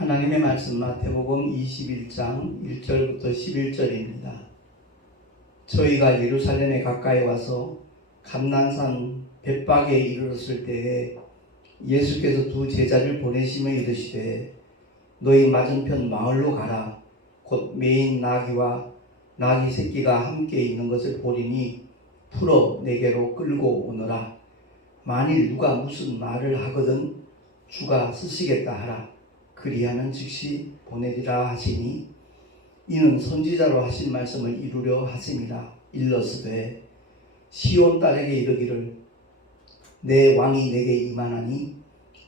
하나님의 말씀 마태복음 21장 1절부터 11절입니다. 저희가 예루살렘에 가까이 와서 감난산 벳박에 이르렀을 때에 예수께서 두 제자를 보내시며 이르시되 너희 맞은편 마을로 가라. 곧 매인 나귀와 나귀 새끼가 함께 있는 것을 보리니 풀어 내게로 끌고 오너라. 만일 누가 무슨 말을 하거든 주가 쓰시겠다 하라. 그리하면 즉시 보내리라 하시니 이는 선지자로 하신 말씀을 이루려 하심이라. 일러스되 시온 딸에게 이르기를 내 왕이 내게 임하나니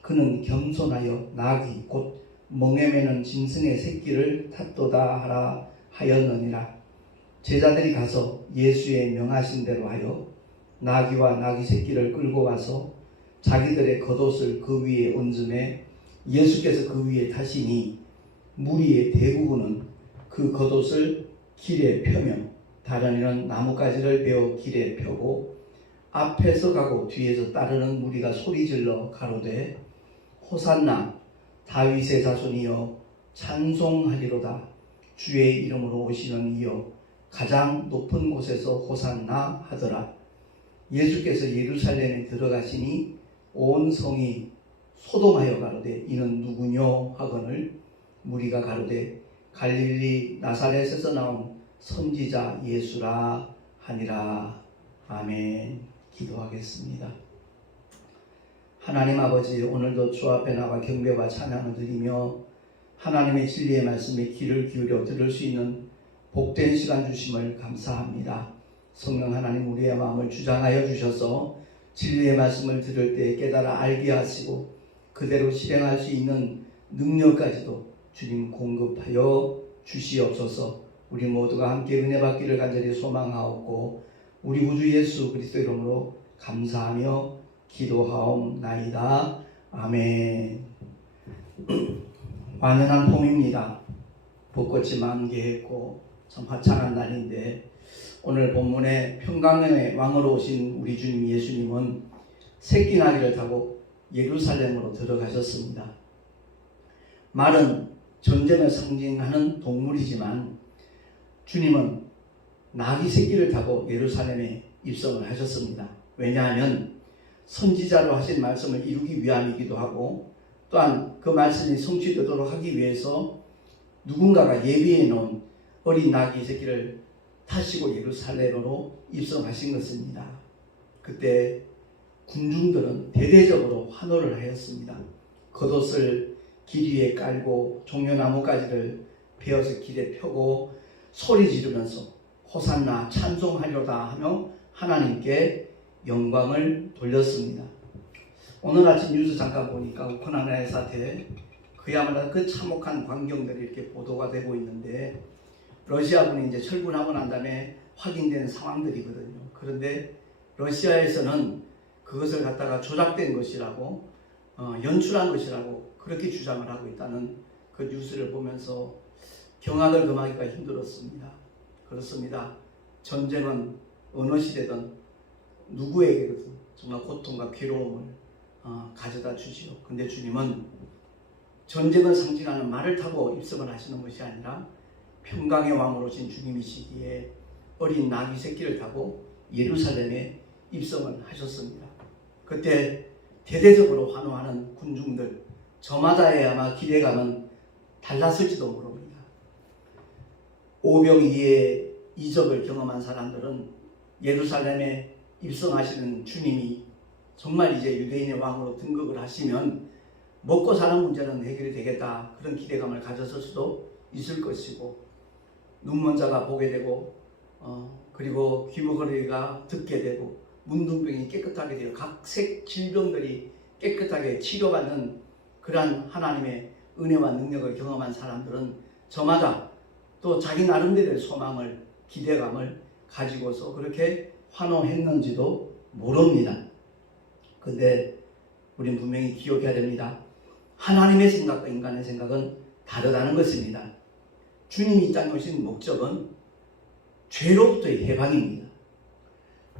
그는 겸손하여 나귀 곧 멍에 매는 짐승의 새끼를 탔도다 하라 하였느니라. 제자들이 가서 예수의 명하신 대로 하여 나귀와 나귀 새끼를 끌고 와서 자기들의 겉옷을 그 위에 얹음에 예수께서 그 위에 타시니 무리의 대부분은 그 겉옷을 길에 펴며 다른 이는 나뭇가지를 베어 길에 펴고 앞에서 가고 뒤에서 따르는 무리가 소리질러 가로되 호산나 다윗의 자손이여 찬송하리로다. 주의 이름으로 오시는 이여 가장 높은 곳에서 호산나 하더라. 예수께서 예루살렘에 들어가시니 온 성이 소동하여 가로되 이는 누구뇨 하거늘 무리가 가로되 갈릴리 나사렛에서 나온 선지자 예수라 하니라. 아멘. 기도하겠습니다. 하나님 아버지, 오늘도 주 앞에 나와 경배와 찬양을 드리며 하나님의 진리의 말씀에 귀를 기울여 들을 수 있는 복된 시간 주심을 감사합니다. 성령 하나님, 우리의 마음을 주장하여 주셔서 진리의 말씀을 들을 때 깨달아 알게 하시고 그대로 실행할 수 있는 능력까지도 주님 공급하여 주시옵소서. 우리 모두가 함께 은혜 받기를 간절히 소망하옵고 우리 구주 예수 그리스도 이름으로 감사하며 기도하옵나이다. 아멘. 완연한 봄입니다. 벚꽃이 만개했고 참 화창한 날인데 오늘 본문에 평강의 왕으로 오신 우리 주님 예수님은 새끼 나귀를 타고 예루살렘으로 들어가셨습니다. 말은 전쟁을 상징하는 동물이지만 주님은 나귀 새끼를 타고 예루살렘에 입성을 하셨습니다. 왜냐하면 선지자로 하신 말씀을 이루기 위함이기도 하고 또한 그 말씀이 성취되도록 하기 위해서 누군가가 예비해 놓은 어린 나귀 새끼를 타시고 예루살렘으로 입성하신 것입니다. 그때 군중들은 대대적으로 환호를 하였습니다. 겉옷을 길 위에 깔고 종려나무가지를 베어서 길에 펴고 소리 지르면서 호산나 찬송하려다 하며 하나님께 영광을 돌렸습니다. 오늘 아침 뉴스 잠깐 보니까 우크라이나의 사태, 그야말로 그 참혹한 광경들이 이렇게 보도가 되고 있는데 러시아군이 이제 철군하고 난 다음에 확인된 상황들이거든요. 그런데 러시아에서는 그것을 갖다가 조작된 것이라고 연출한 것이라고 그렇게 주장을 하고 있다는 그 뉴스를 보면서 경악을 금하기가 힘들었습니다. 그렇습니다. 전쟁은 어느 시대든 누구에게든 정말 고통과 괴로움을 가져다 주지요. 근데 주님은 전쟁을 상징하는 말을 타고 입성을 하시는 것이 아니라 평강의 왕으로 오신 주님이시기에 어린 나귀 새끼를 타고 예루살렘에 입성을 하셨습니다. 그때 대대적으로 환호하는 군중들, 저마다의 아마 기대감은 달랐을지도 모릅니다. 오병이의 이적을 경험한 사람들은 예루살렘에 입성하시는 주님이 정말 이제 유대인의 왕으로 등극을 하시면 먹고 사는 문제는 해결이 되겠다, 그런 기대감을 가졌을 수도 있을 것이고, 눈먼 자가 보게 되고 그리고 귀머거리가 듣게 되고 문둥병이 깨끗하게 되고 각색 질병들이 깨끗하게 치료받는 그러한 하나님의 은혜와 능력을 경험한 사람들은 저마다 또 자기 나름대로의 소망을, 기대감을 가지고서 그렇게 환호했는지도 모릅니다. 근데 우린 분명히 기억해야 됩니다. 하나님의 생각과 인간의 생각은 다르다는 것입니다. 주님이 이 땅에 오신 목적은 죄로부터의 해방입니다.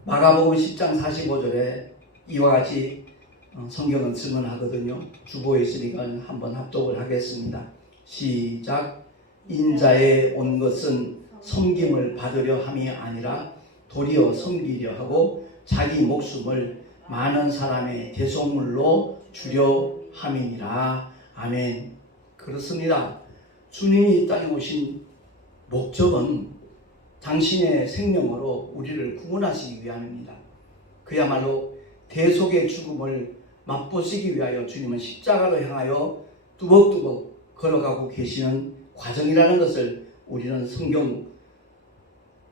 마가복음 10장 45절에 이와 같이 성경은 증언하거든요. 주보에 있으니까 한번 합독을 하겠습니다. 시작. 인자에 온 것은 섬김을 받으려 함이 아니라 도리어 섬기려 하고 자기 목숨을 많은 사람의 대속물로 주려 함이니라. 아멘. 그렇습니다. 주님이 이 땅에 오신 목적은 당신의 생명으로 우리를 구원하시기 위함입니다. 그야말로 대속의 죽음을 맛보시기 위하여 주님은 십자가로 향하여 뚜벅뚜벅 걸어가고 계시는 과정이라는 것을 우리는 성경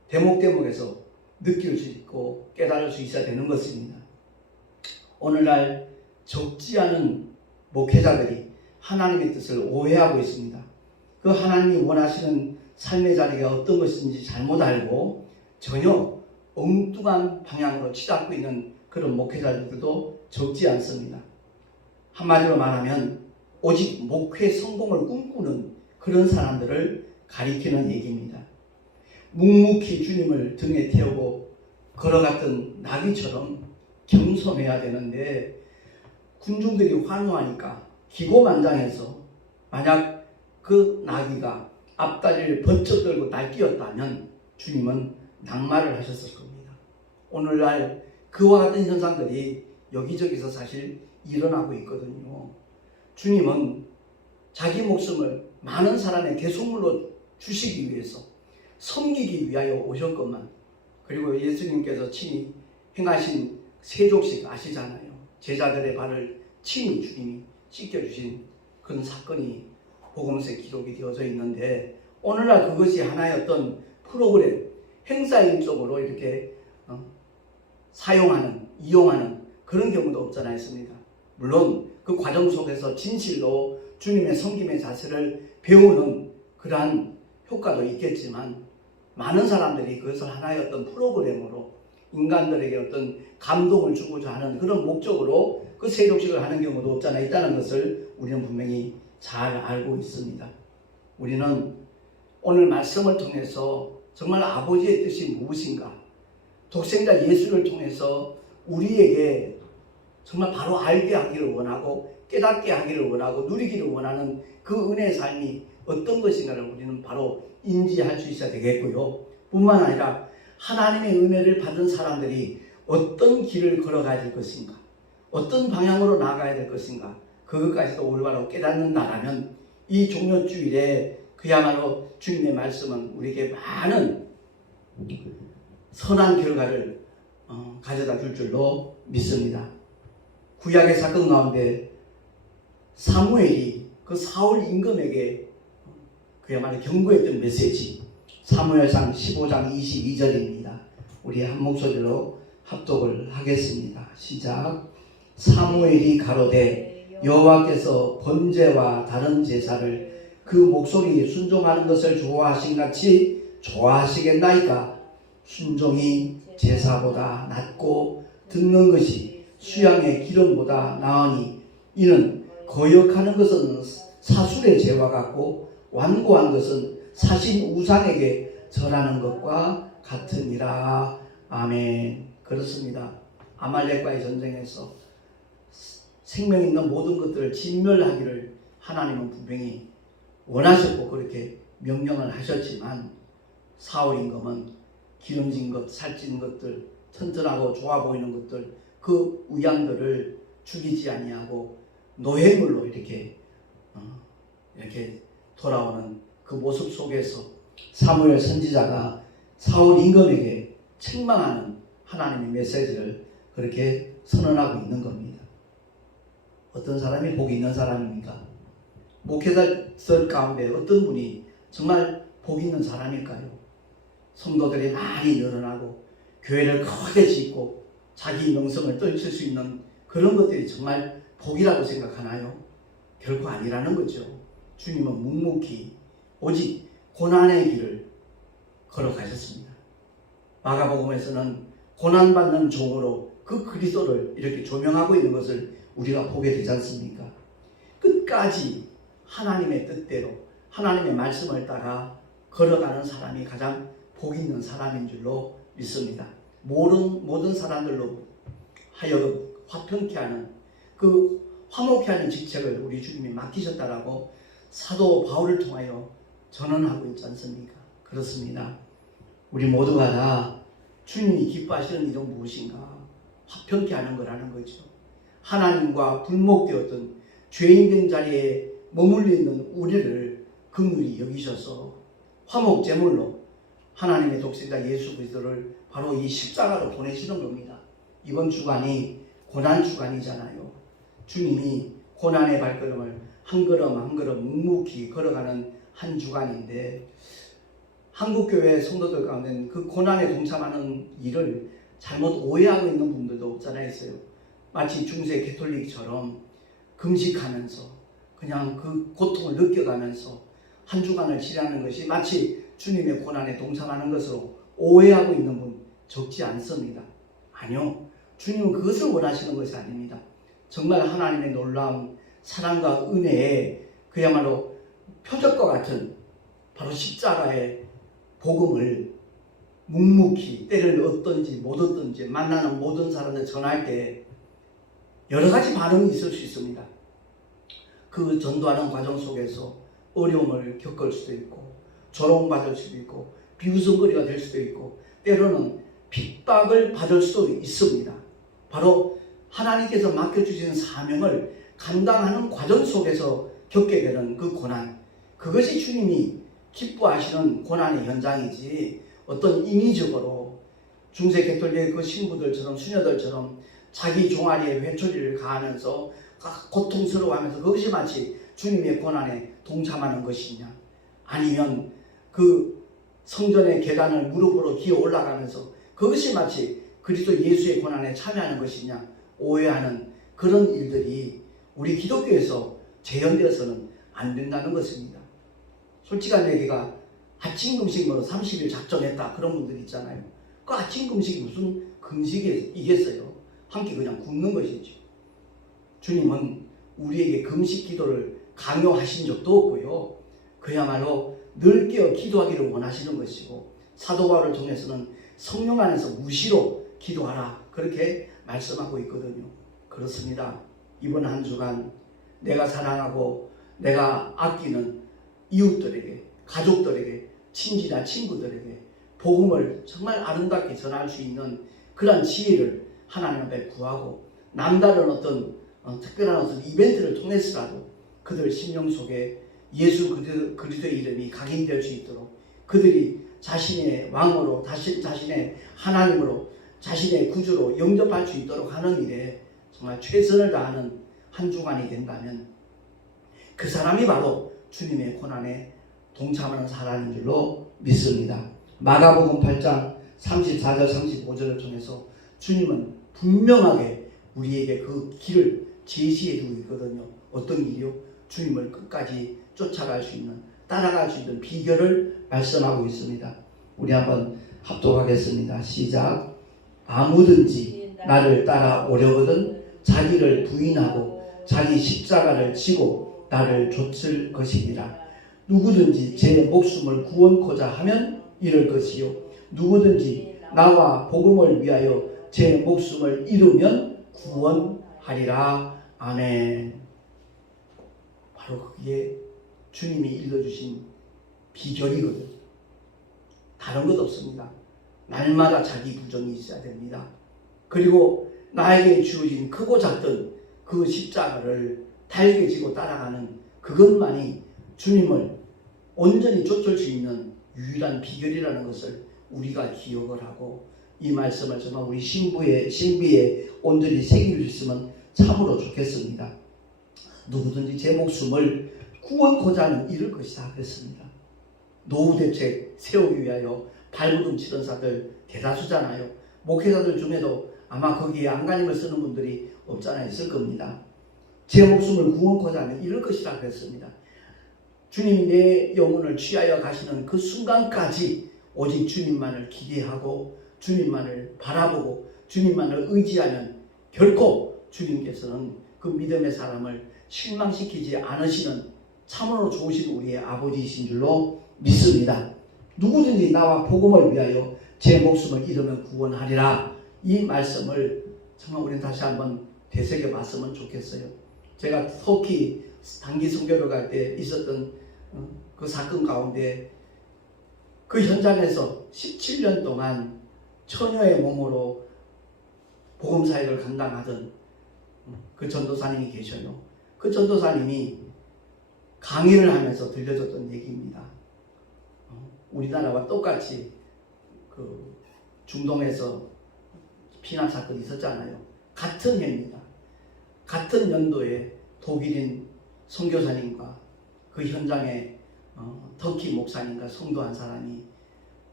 대목대목에서 느낄 수 있고 깨달을 수 있어야 되는 것입니다. 오늘날 적지 않은 목회자들이 하나님의 뜻을 오해하고 있습니다. 그 하나님이 원하시는 삶의 자리가 어떤 것인지 잘못 알고 전혀 엉뚱한 방향으로 치닫고 있는 그런 목회자들도 적지 않습니다. 한마디로 말하면 오직 목회 성공을 꿈꾸는 그런 사람들을 가리키는 얘기입니다. 묵묵히 주님을 등에 태우고 걸어갔던 나귀처럼 겸손해야 되는데 군중들이 환호하니까 기고만장해서 만약 그 나귀가 앞다리를 번쩍 들고 날뛰었다면 주님은 낙마를 하셨을 겁니다. 오늘날 그와 같은 현상들이 여기저기서 사실 일어나고 있거든요. 주님은 자기 목숨을 많은 사람의 대속물로 주시기 위해서 섬기기 위하여 오셨건만, 그리고 예수님께서 친히 행하신 세족식 아시잖아요. 제자들의 발을 친히 주님이 씻겨주신 그런 사건이 복음서에 기록이 되어져 있는데, 오늘날 그것이 하나의 어떤 프로그램, 행사 일종으로 이렇게 사용하는, 이용하는 그런 경우도 없지 않아 있습니다. 물론 그 과정 속에서 진실로 주님의 섬김의 자세를 배우는 그러한 효과도 있겠지만, 많은 사람들이 그것을 하나의 어떤 프로그램으로 인간들에게 어떤 감동을 주고자 하는 그런 목적으로 그 세족식을 하는 경우도 없지 않아 있다는 것을 우리는 분명히 잘 알고 있습니다. 우리는 오늘 말씀을 통해서 정말 아버지의 뜻이 무엇인가, 독생자 예수를 통해서 우리에게 정말 바로 알게 하기를 원하고 깨닫게 하기를 원하고 누리기를 원하는 그 은혜의 삶이 어떤 것인가를 우리는 바로 인지할 수 있어야 되겠고요. 뿐만 아니라 하나님의 은혜를 받은 사람들이 어떤 길을 걸어가야 될 것인가, 어떤 방향으로 나아가야 될 것인가, 그것까지도 올바로 깨닫는다라면 이 종료주일에 그야말로 주님의 말씀은 우리에게 많은 선한 결과를 가져다 줄 줄로 믿습니다. 구약의 사건 가운데 사무엘이 그 사울 임금에게 그야말로 경고했던 메시지, 사무엘상 15장 22절입니다. 우리 한 목소리로 합독을 하겠습니다. 시작. 사무엘이 가로되 여호와께서 번제와 다른 제사를 그 목소리에 순종하는 것을 좋아하신 같이 좋아하시겠나이까? 순종이 제사보다 낫고 듣는 것이 수양의 기름보다 나으니 이는 거역하는 것은 사술의 죄와 같고 완고한 것은 사신 우상에게 절하는 것과 같으니라. 아멘. 그렇습니다. 아말렉과의 전쟁에서 생명 있는 모든 것들을 진멸하기를 하나님은 분명히 원하셨고 그렇게 명령을 하셨지만, 사울 임금은 기름진 것, 살찐 것들, 튼튼하고 좋아 보이는 것들, 그 우양들을 죽이지 아니하고 노획물로 이렇게 돌아오는 그 모습 속에서 사무엘 선지자가 사울 임금에게 책망하는 하나님의 메시지를 그렇게 선언하고 있는 겁니다. 어떤 사람이 복이 있는 사람입니까? 목회자들 가운데 어떤 분이 정말 복이 있는 사람일까요? 성도들이 많이 늘어나고 교회를 크게 짓고 자기 명성을 떨칠 수 있는 그런 것들이 정말 복이라고 생각하나요? 결코 아니라는 거죠. 주님은 묵묵히 오직 고난의 길을 걸어가셨습니다. 마가복음에서는 고난받는 종으로 그 그리스도를 이렇게 조명하고 있는 것을 우리가 보게 되지 않습니까? 끝까지 하나님의 뜻대로 하나님의 말씀을 따라 걸어가는 사람이 가장 복 있는 사람인 줄로 믿습니다. 모든 사람들로 하여금 화평케 하는, 그 화목케 하는 직책을 우리 주님이 맡기셨다라고 사도 바울을 통하여 전언하고 있지 않습니까? 그렇습니다. 우리 모두가 다 주님이 기뻐하시는 일은 무엇인가? 화평케 하는 거라는 거죠. 하나님과 불목되었던 죄인된 자리에 머물러 있는 우리를 긍휼히 여기셔서 화목제물로 하나님의 독생자 예수 그리스도를 바로 이 십자가로 보내시는 겁니다. 이번 주간이 고난 주간이잖아요. 주님이 고난의 발걸음을 한 걸음 한 걸음 묵묵히 걸어가는 한 주간인데, 한국교회 성도들 가운데 그 고난에 동참하는 일을 잘못 오해하고 있는 분들도 없잖아 있어요. 마치 중세 개톨릭처럼 금식하면서 그냥 그 고통을 느껴가면서 한 주간을 지내는 것이 마치 주님의 고난에 동참하는 것으로 오해하고 있는 분 적지 않습니다. 아니요, 주님은 그것을 원하시는 것이 아닙니다. 정말 하나님의 놀라운 사랑과 은혜에 그야말로 표적과 같은 바로 십자가의 복음을 묵묵히 때를 얻든지 못 얻든지 만나는 모든 사람들 전할 때 여러 가지 반응이 있을 수 있습니다. 그 전도하는 과정 속에서 어려움을 겪을 수도 있고 조롱받을 수도 있고 비웃음거리가 될 수도 있고 때로는 핍박을 받을 수도 있습니다. 바로 하나님께서 맡겨주신 사명을 감당하는 과정 속에서 겪게 되는 그 고난, 그것이 주님이 기뻐하시는 고난의 현장이지 어떤 인위적으로 중세 개톨릭의 그 신부들처럼 수녀들처럼 자기 종아리에 회초리를 가하면서 고통스러워하면서 그것이 마치 주님의 고난에 동참하는 것이냐, 아니면 그 성전의 계단을 무릎으로 기어 올라가면서 그것이 마치 그리스도 예수의 고난에 참여하는 것이냐 오해하는 그런 일들이 우리 기독교에서 재현되어서는 안 된다는 것입니다. 솔직한 얘기가 아침 금식으로 30일 작정했다 그런 분들이 있잖아요. 그 아침 금식이 무슨 금식이겠어요? 함께 그냥 굶는 것이죠. 주님은 우리에게 금식 기도를 강요하신 적도 없고요. 그야말로 늘 깨어 기도하기를 원하시는 것이고, 사도 바울을 통해서는 성령 안에서 무시로 기도하라 그렇게 말씀하고 있거든요. 그렇습니다. 이번 한 주간 내가 사랑하고 내가 아끼는 이웃들에게, 가족들에게, 친지나 친구들에게 복음을 정말 아름답게 전할 수 있는 그러한 지혜를 하나님 앞에 구하고, 남다른 어떤 특별한 어떤 이벤트를 통해서라도 그들 심령 속에 예수 그리스도의 이름이 각인될 수 있도록, 그들이 자신의 왕으로, 자신의 하나님으로, 자신의 구주로 영접할 수 있도록 하는 일에 정말 최선을 다하는 한 주간이 된다면 그 사람이 바로 주님의 고난에 동참하는 사람인 줄로 믿습니다. 마가복음 8장 34절 35절을 통해서 주님은 분명하게 우리에게 그 길을 제시해 두고 있거든요. 어떤 길이요? 주님을 끝까지 쫓아갈 수 있는, 따라갈 수 있는 비결을 말씀하고 있습니다. 우리 한번 합독하겠습니다. 시작. 아무든지 나를 따라오려거든 자기를 부인하고 자기 십자가를 지고 나를 좇을 것이니라. 누구든지 제 목숨을 구원코자 하면 잃을 것이요, 누구든지 나와 복음을 위하여 제 목숨을 잃으면 구원하리라. 아멘. 바로 그게 주님이 일러주신 비결이거든요. 다른 것 없습니다. 날마다 자기 부정이 있어야 됩니다. 그리고 나에게 주어진 크고 작던 그 십자가를 달게 지고 따라가는 그것만이 주님을 온전히 쫓을 수 있는 유일한 비결이라는 것을 우리가 기억을 하고, 이 말씀을 정말 우리 신비에 온전히 새길 수 있으면 참으로 좋겠습니다. 누구든지 제 목숨을 구원코자 하면 잃을 것이다 그랬습니다. 노후 대책 세우기 위하여 발버둥 치던 사들 대다수잖아요. 목회자들 중에도 아마 거기에 안간힘을 쓰는 분들이 없잖아 있을 겁니다. 제 목숨을 구원코자 하면 잃을 것이다 그랬습니다. 주님이 내 영혼을 취하여 가시는 그 순간까지 오직 주님만을 기대하고 주님만을 바라보고 주님만을 의지하면 결코 주님께서는 그 믿음의 사람을 실망시키지 않으시는 참으로 좋으신 우리의 아버지이신 줄로 믿습니다. 누구든지 나와 복음을 위하여 제 목숨을 잃으면 구원하리라. 이 말씀을 정말 우리는 다시 한번 되새겨 봤으면 좋겠어요. 제가 터키 단기 선교를 갈 때 있었던 그 사건 가운데 그 현장에서 17년 동안 처녀의 몸으로 복음 사역을 감당하던 그 전도사님이 계셔요. 그 전도사님이 강의를 하면서 들려줬던 얘기입니다. 우리나라와 똑같이 그 중동에서 피난 사건이 있었잖아요. 같은 해입니다. 같은 연도에 독일인 선교사님과 그 현장에 터키 목사님과 성도 한 사람이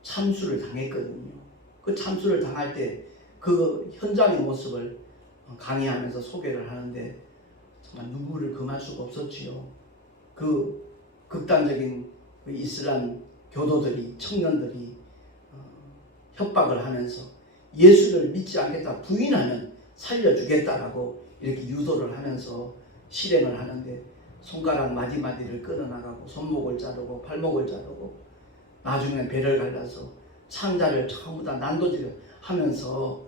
참수를 당했거든요. 그 참수를 당할 때 그 현장의 모습을 강의하면서 소개를 하는데 정말 눈물을 금할 수가 없었지요. 그 극단적인 그 이슬람 교도들이, 청년들이 협박을 하면서 예수를 믿지 않겠다, 부인하면 살려주겠다라고 이렇게 유도를 하면서 실행을 하는데 손가락 마디마디를 끊어나가고 손목을 자르고 발목을 자르고 나중에는 배를 갈라서 창자를 전부 다 난도질을 하면서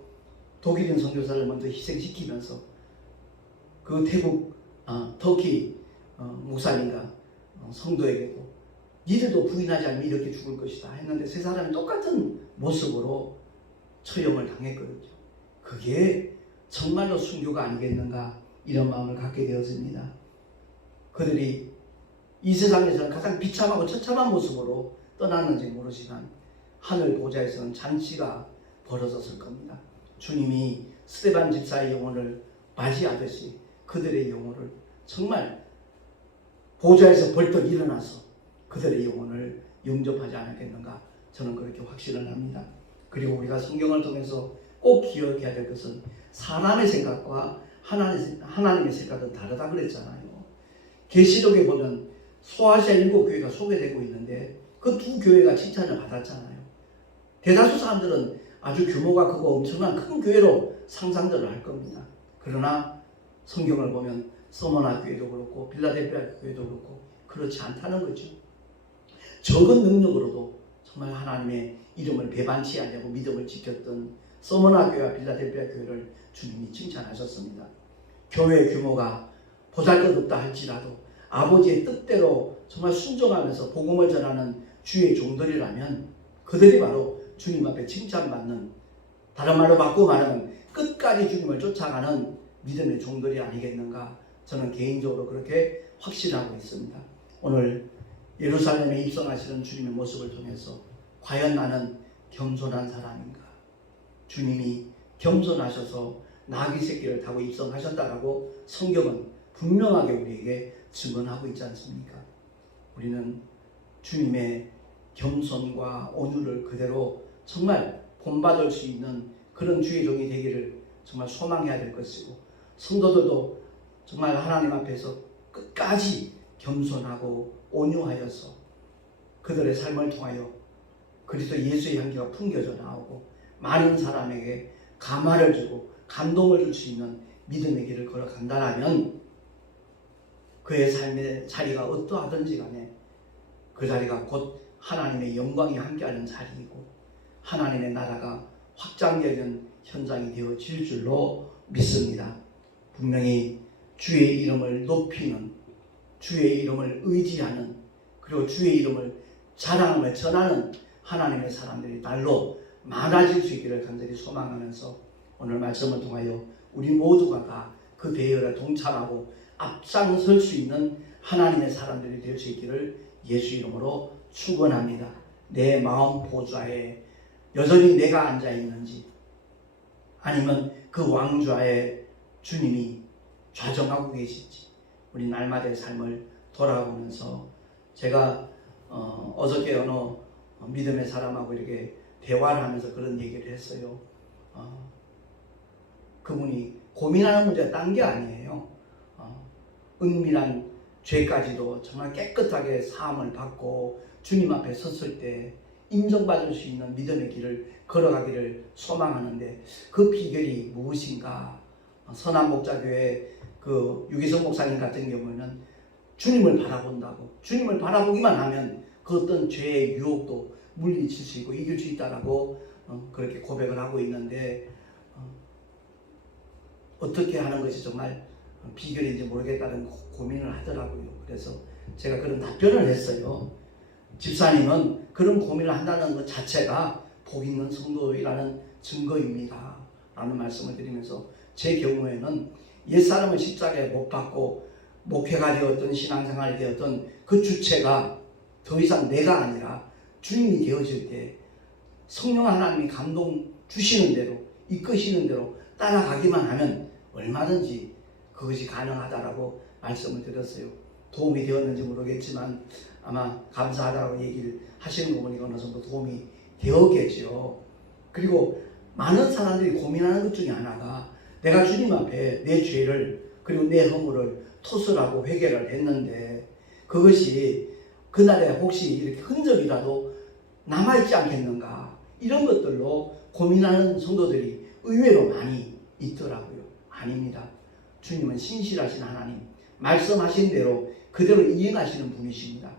독일인 선교사를 먼저 희생시키면서 그 태국 터키 목사님과 성도에게도 니들도 부인하지 않으면 이렇게 죽을 것이다 했는데 세 사람이 똑같은 모습으로 처형을 당했거든요. 그게 정말로 순교가 아니겠는가 이런 마음을 갖게 되었습니다. 그들이 이 세상에서는 가장 비참하고 처참한 모습으로 떠났는지 모르지만 하늘 보좌에서는 잔치가 벌어졌을 겁니다. 주님이 스데반 집사의 영혼을 맞이하듯이 그들의 영혼을 정말 보좌에서 벌떡 일어나서 그들의 영혼을 영접하지 않았겠는가 저는 그렇게 확신을 합니다. 그리고 우리가 성경을 통해서 꼭 기억해야 될 것은 사람의 생각과 하나님의 생각은 다르다 그랬잖아요. 계시록에 보면 소아시아 7교회가 소개되고 있는데 그 두 교회가 칭찬을 받았잖아요. 대다수 사람들은 아주 규모가 크고 엄청난 큰 교회로 상상들을 할 겁니다. 그러나 성경을 보면 서머나 교회도 그렇고 빌라델피아 교회도 그렇고 그렇지 않다는 거죠. 적은 능력으로도 정말 하나님의 이름을 배반치 않냐고 믿음을 지켰던 서머나 교회와 빌라델피아 교회를 주님이 칭찬하셨습니다. 교회의 규모가 보잘것없다 할지라도 아버지의 뜻대로 정말 순종하면서 복음을 전하는 주의 종들이라면 그들이 바로 주님 앞에 칭찬받는, 다른 말로 바꾸고 말하면 끝까지 주님을 쫓아가는 믿음의 종들이 아니겠는가 저는 개인적으로 그렇게 확신하고 있습니다. 오늘 예루살렘에 입성하시는 주님의 모습을 통해서 과연 나는 겸손한 사람인가? 주님이 겸손하셔서 나귀 새끼를 타고 입성하셨다라고 성경은 분명하게 우리에게 증언하고 있지 않습니까? 우리는 주님의 겸손과 온유를 그대로 정말 본받을 수 있는 그런 주의 종이 되기를 정말 소망해야 될 것이고, 성도들도 정말 하나님 앞에서 끝까지 겸손하고 온유하여서 그들의 삶을 통하여 그리스도 예수의 향기가 풍겨져 나오고 많은 사람에게 감화를 주고 감동을 줄 수 있는 믿음의 길을 걸어간다라면 그의 삶의 자리가 어떠하든지 간에 그 자리가 곧 하나님의 영광이 함께하는 자리이고 하나님의 나라가 확장되는 현장이 되어질 줄로 믿습니다. 분명히 주의 이름을 높이는, 주의 이름을 의지하는, 그리고 주의 이름을 자랑하며 전하는 하나님의 사람들이 날로 많아질 수 있기를 간절히 소망하면서 오늘 말씀을 통하여 우리 모두가 다 그 대열에 동참하고 앞장설 수 있는 하나님의 사람들이 될 수 있기를 예수 이름으로 축원합니다. 내 마음 보좌에 여전히 내가 앉아 있는지 아니면 그 왕좌에 주님이 좌정하고 계신지 우리 날마다의 삶을 돌아보면서 제가 어저께 어느 믿음의 사람하고 이렇게 대화를 하면서 그런 얘기를 했어요. 그분이 고민하는 문제가 딴 게 아니에요. 은밀한 죄까지도 정말 깨끗하게 사함을 받고 주님 앞에 섰을 때 인정받을 수 있는 믿음의 길을 걸어가기를 소망하는데 그 비결이 무엇인가? 선한목자교회 그 유기성 목사님 같은 경우는 주님을 바라본다고, 주님을 바라보기만 하면 그 어떤 죄의 유혹도 물리칠 수 있고 이길 수 있다라고 그렇게 고백을 하고 있는데 어떻게 하는 것이 정말 비결인지 모르겠다는 고민을 하더라고요. 그래서 제가 그런 답변을 했어요. 집사님은 그런 고민을 한다는 것 자체가 복 있는 성도이라는 증거입니다 라는 말씀을 드리면서, 제 경우에는 옛사람을 십자가에 못 박고 목회가 되었던 신앙생활이 되었던 그 주체가 더 이상 내가 아니라 주님이 되어질 때 성령 하나님이 감동 주시는 대로, 이끄시는 대로 따라가기만 하면 얼마든지 그것이 가능하다라고 말씀을 드렸어요. 도움이 되었는지 모르겠지만 아마 감사하다고 얘기를 하시는 거 보니까 어느 정도 도움이 되었겠죠. 그리고 많은 사람들이 고민하는 것 중에 하나가, 내가 주님 앞에 내 죄를 그리고 내 허물을 토설하고 회개를 했는데 그것이 그날에 혹시 이렇게 흔적이라도 남아있지 않겠는가, 이런 것들로 고민하는 성도들이 의외로 많이 있더라고요. 아닙니다. 주님은 신실하신 하나님, 말씀하신 대로 그대로 이행하시는 분이십니다.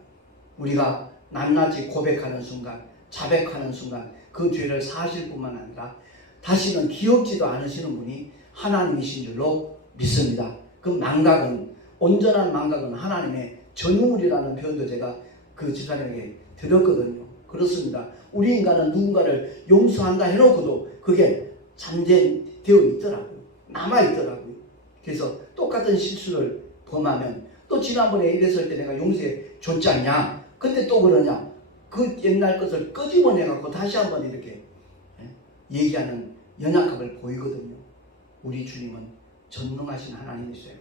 우리가 낱낱이 고백하는 순간, 자백하는 순간 그 죄를 사하실 뿐만 아니라 다시는 기억지도 않으시는 분이 하나님이신 줄로 믿습니다. 그 망각은, 온전한 망각은 하나님의 전유물이라는 표현도 제가 그 집사님에게 드렸거든요. 그렇습니다. 우리 인간은 누군가를 용서한다 해놓고도 그게 잠재되어 있더라고요. 남아있더라고요. 그래서 똑같은 실수를 범하면 또 지난번에 이랬을 때 내가 용서해 줬지 않냐, 근데 또 그러냐, 그 옛날 것을 끄집어내갖고 다시 한번 이렇게 얘기하는 연약함을 보이거든요. 우리 주님은 전능하신 하나님이세요.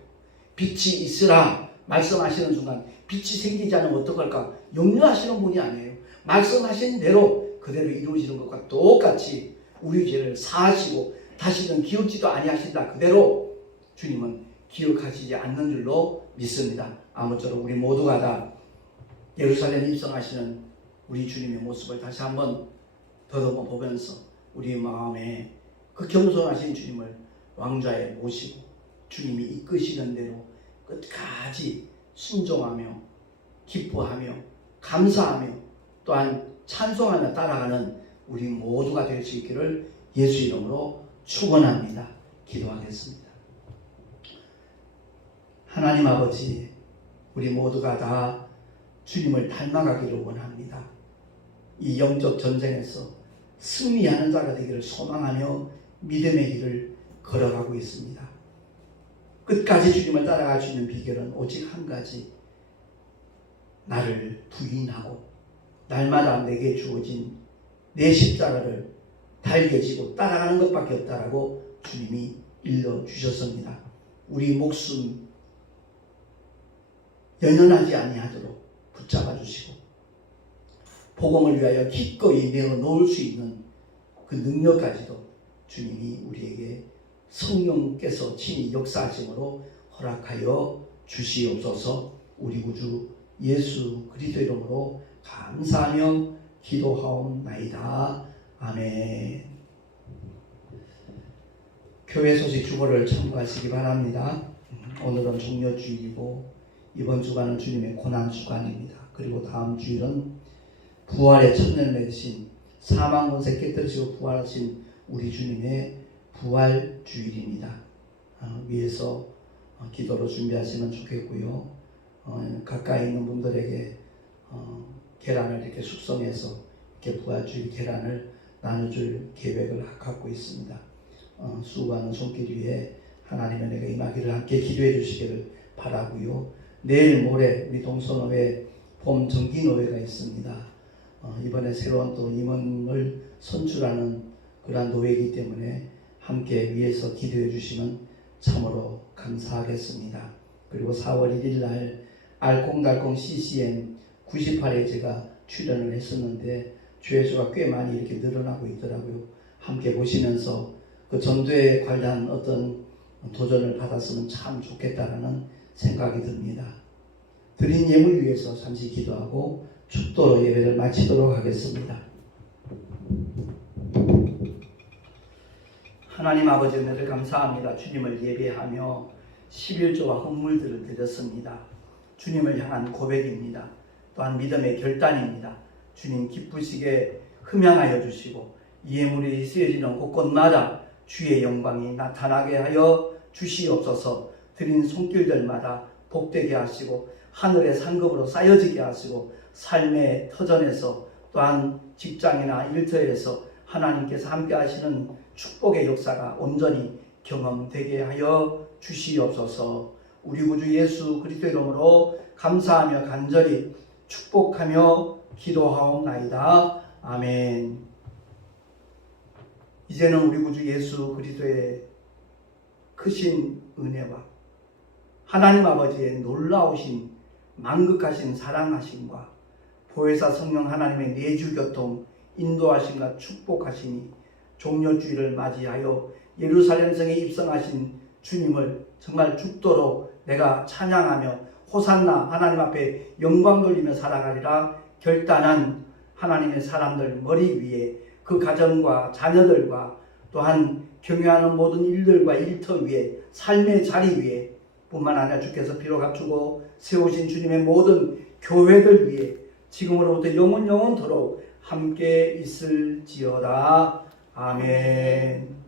빛이 있으라 말씀하시는 순간 빛이 생기지 않으면 어떡할까 염려하시는 분이 아니에요. 말씀하신 대로 그대로 이루어지는 것과 똑같이 우리 죄를 사하시고 다시는 기억지도 아니하신다. 그대로 주님은 기억하시지 않는 줄로 믿습니다. 아무쪼록 우리 모두가 다 예루살렘 입성하시는 우리 주님의 모습을 다시 한번 더듬어 보면서 우리 마음에 그 겸손하신 주님을 왕좌에 모시고 주님이 이끄시는 대로 끝까지 순종하며 기뻐하며 감사하며 또한 찬송하며 따라가는 우리 모두가 될 수 있기를 예수 이름으로 축원합니다. 기도하겠습니다. 하나님 아버지, 우리 모두가 다 주님을 닮아가기를 원합니다. 이 영적 전쟁에서 승리하는 자가 되기를 소망하며 믿음의 길을 걸어가고 있습니다. 끝까지 주님을 따라갈 수 있는 비결은 오직 한 가지, 나를 부인하고 날마다 내게 주어진 내 십자가를 달게 지고 따라가는 것밖에 없다라고 주님이 일러주셨습니다. 우리 목숨 연연하지 아니하도록 붙잡아 주시고 복음을 위하여 기꺼이 내어 놓을 수 있는 그 능력까지도 주님이 우리에게 성령께서 친히 역사하심으로 허락하여 주시옵소서. 우리 구주 예수 그리스도 이름으로 감사하며 기도하옵나이다. 아멘. 교회 소식 주보를 참고하시기 바랍니다. 오늘은 종려주일이고 이번 주간은 주님의 고난주간입니다. 그리고 다음 주일은 부활의 첫날 내리신 사망 권세 깨뜨리시고 부활하신 우리 주님의 부활주일입니다. 위에서 기도로 준비하시면 좋겠고요. 가까이 있는 분들에게 계란을 이렇게 숙성해서 이렇게 부활주일 계란을 나눠줄 계획을 갖고 있습니다. 수고하는 손길 위에 하나님의 은혜가 임하기를 함께 기도해 주시기를 바라고요. 내일 모레 우리 동서노회 봄 정기노회가 있습니다. 이번에 새로운 또 임원을 선출하는 그러한 노회이기 때문에 함께 위해서 기도해 주시면 참으로 감사하겠습니다. 그리고 4월 1일 날 알콩달콩 CCM 98에 제가 출연을 했었는데 조회수가 꽤 많이 이렇게 늘어나고 있더라고요. 함께 보시면서 그 전도에 관련 어떤 도전을 받았으면 참 좋겠다라는 생각이 듭니다. 드린 예물 위해서 잠시 기도하고 축도로 예배를 마치도록 하겠습니다. 하나님 아버지 은혜를 감사합니다. 주님을 예배하며 11조와 헌물들을 드렸습니다. 주님을 향한 고백입니다. 또한 믿음의 결단입니다. 주님 기쁘시게 흠양하여 주시고 이 예물이 쓰여지는 곳곳마다 주의 영광이 나타나게 하여 주시옵소서. 드린 손길들마다 복되게 하시고 하늘의 상급으로 쌓여지게 하시고 삶의 터전에서 또한 직장이나 일터에서 하나님께서 함께 하시는 축복의 역사가 온전히 경험되게 하여 주시옵소서. 우리 구주 예수 그리스도의 이름으로 감사하며 간절히 축복하며 기도하옵나이다. 아멘. 이제는 우리 구주 예수 그리스도의 크신 은혜와 하나님 아버지의 놀라우신 만극하신 사랑하심과 보혜사 성령 하나님의 내주교통 인도하심과 축복하심이 종려주의를 맞이하여 예루살렘 성에 입성하신 주님을 정말 죽도록 내가 찬양하며 호산나 하나님 앞에 영광 돌리며 살아가리라 결단한 하나님의 사람들 머리 위에 그 가정과 자녀들과 또한 경영하는 모든 일들과 일터 위에 삶의 자리 위에 뿐만 아니라 주께서 피로 갖추고 세우신 주님의 모든 교회들 위에 지금으로부터 영원토록 함께 있을지어다. 아멘.